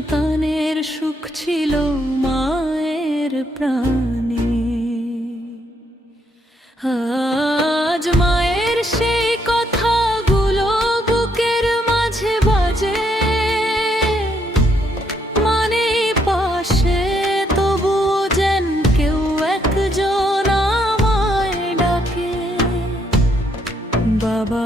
সন্তানের সুখ ছিল মায়ের প্রাণে। আজ মায়ের সেই কথাগুলো বুকের মাঝে বাজে, মানে পাশে তবু যেন কেউ একজন আমায় ডাকে। বাবা,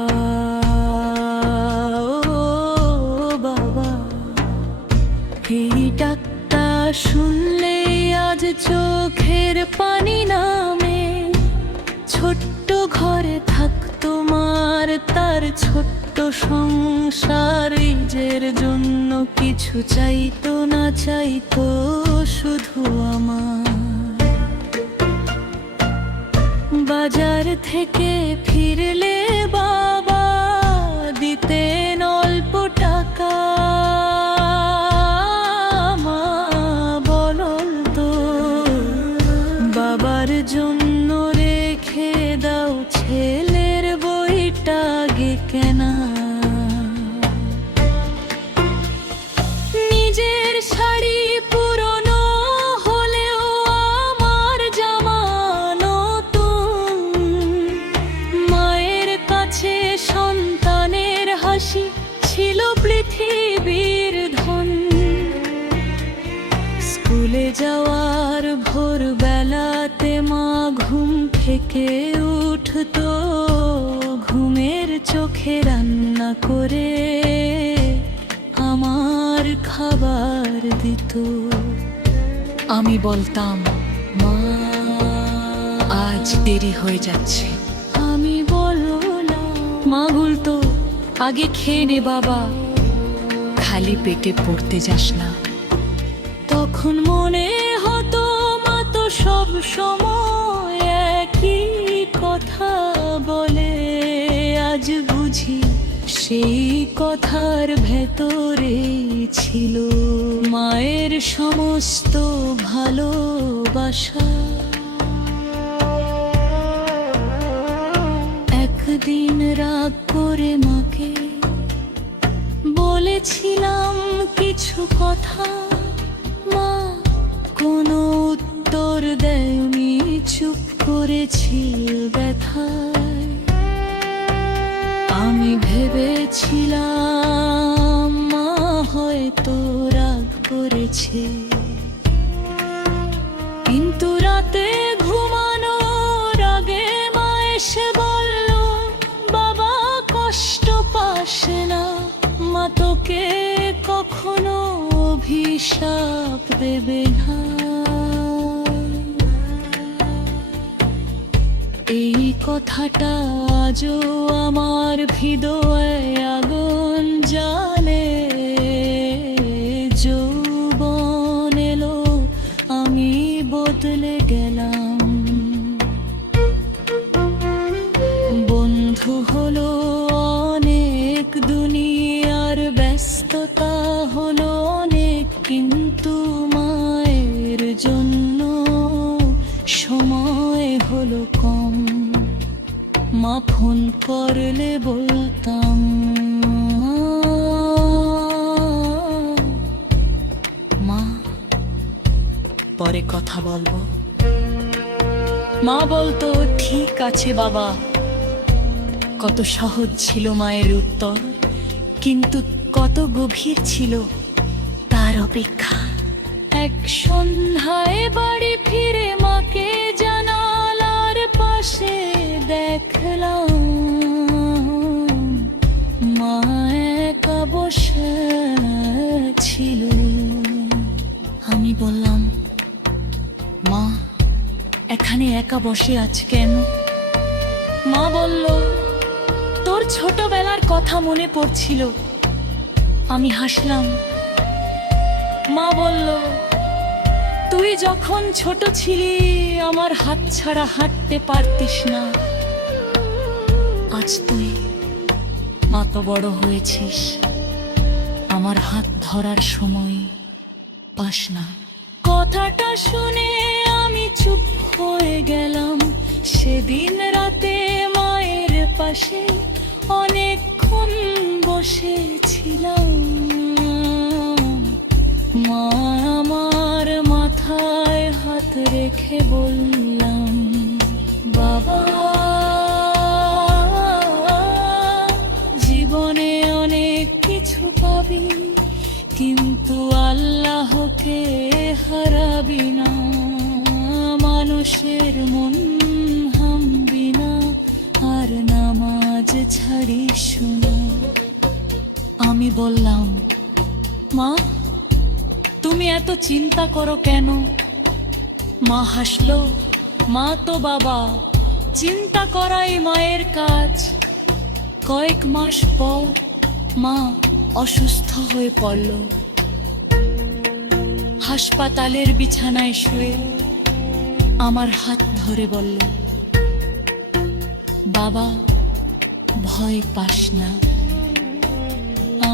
এই ডাকটা শুনলেই আজ চোখের পানি নামে। ছোট্ট ঘরে থাকতো মার, তার ছোট্ট সংসার, নিজের জন্য কিছু চাইতো না, চাইতো শুধু আমার। বাজার থেকে ফিরলে বাবা দিতেন অল্প টাকা। বাবার জন্য রেখে দাও ছেলের বইটা গে কেনা। নিজের শাড়ি পুরনো হলেও আমার জামা নতুন। মায়ের কাছে সন্তানের হাসি ছিল পৃথিবীর ধন। স্কুলে যাওয়ার ভোরবেলাতে মা ঘুম থেকে উঠতো, ঘুমের চোখে রান্না করে আমার খাবার দিত। আমি বলতাম, মা আজ দেরি হয়ে যাচ্ছে। আমি বললাম, মা বলতো, আগে খেয়ে নে বাবা, খালি পেটে পড়তে যাস না। তখন মনে হতো মা তো সব সময় একই কথা বলে। আজ বুঝি সেই কথার ভেতরে ছিল মায়ের সমস্ত ভালোবাসা। একদিন রাগ করে মাকে বলেছিলাম কিছু কথা, মা কোনো উত্তর দেয়নি, চুপ করেছিল ব্যথায়। আমি ভেবেছিলাম মা হয়তো রাগ করেছে, কিন্তু রাতে ঘুমানোর আগে মা এসে বলল, বাবা কষ্ট পাস না, মা তোকে কখনো অভিশাপ দেবে না। এই কথাটা আজও আমার হৃদয়ে আগুন জ্বালে। যৌবন এলো, আমি বদলে গেলাম। বন্ধু হলো অনেক, দুনিয়ার ব্যস্ততা হলো অনেক, কিন্তু মায়ের জন্য সময় হলো কম। মা ফোন করলে বলতাম, মা পরে কথা বলবো। মা বলতো, ঠিক আছে বাবা। কত সহজ ছিল মায়ের উত্তর, কিন্তু কত গভীর ছিল তার অপেক্ষা। এক সন্ধ্যায় বাড়ি ফিরে মাকে জানালার পাশে দেখলাম, মা একা বসে ছিল। আমি বললাম, মা এখানে একা বসে আছ কেন? মা বলল, তোর ছোটবেলার কথা মনে পড়ছিল। আমি হাসলাম। মা বলল, তুই যখন ছোট ছিলি আমার হাত ছাড়া হাঁটতে পারতিস না, আজ তুই কত বড় হয়েছিস, আমার হাত ধরার সময় পাস না। কথাটা শুনে আমি চুপ হয়ে গেলাম। সেদিন রাতে মায়ের পাশে অনেকক্ষণ বসেছিলাম। রেখে বললাম, বাবা, জীবনে অনেক কিছু পাবি, কিন্তু আল্লাহকে হারাবি না। মানুষের মন ভাঙবি না, আর নামাজ ছাড়িস না। আমি বললাম, মা, তুমি এত চিন্তা করো কেন? মা হাসলো, মা তো বাবা, চিন্তা করাই মায়ের কাজ। কয়েক মাস পর মা অসুস্থ হয়ে পড়ল। হাসপাতালের বিছানায় শুয়ে আমার হাত ধরে বলল, বাবা, ভয় পাস না।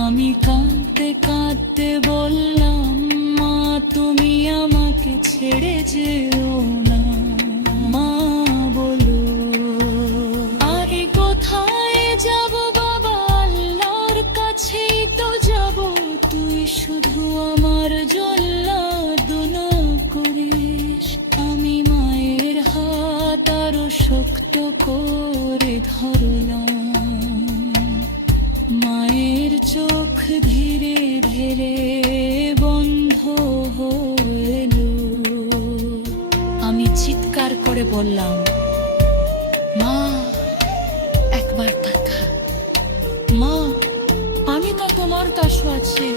আমি কাঁদতে কাঁদতে বললাম, মা, তুমি আমাকে ছেড়ে যেও না। মা বলো, আগে কোথায় যাব বাবা? আল্লাহর কাছেই তো যাব। তুই শুধু আমার জল্লাদ না করিস। আমি মায়ের হাত আরো শক্ত করে ধরলাম। মায়ের চোখ ধীরে ধীরে বন্ধ হইল। আমি চিৎকার করে বললাম, মা, একবার তাকা। মা, আমি তো তোমার কাছে আছি।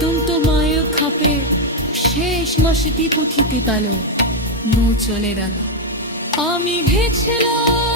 কিন্তু মায়ের খাপে শেষ মাসে পুঁথিতে পেল, নৌ চলে গেল। আমি ভেছিলাম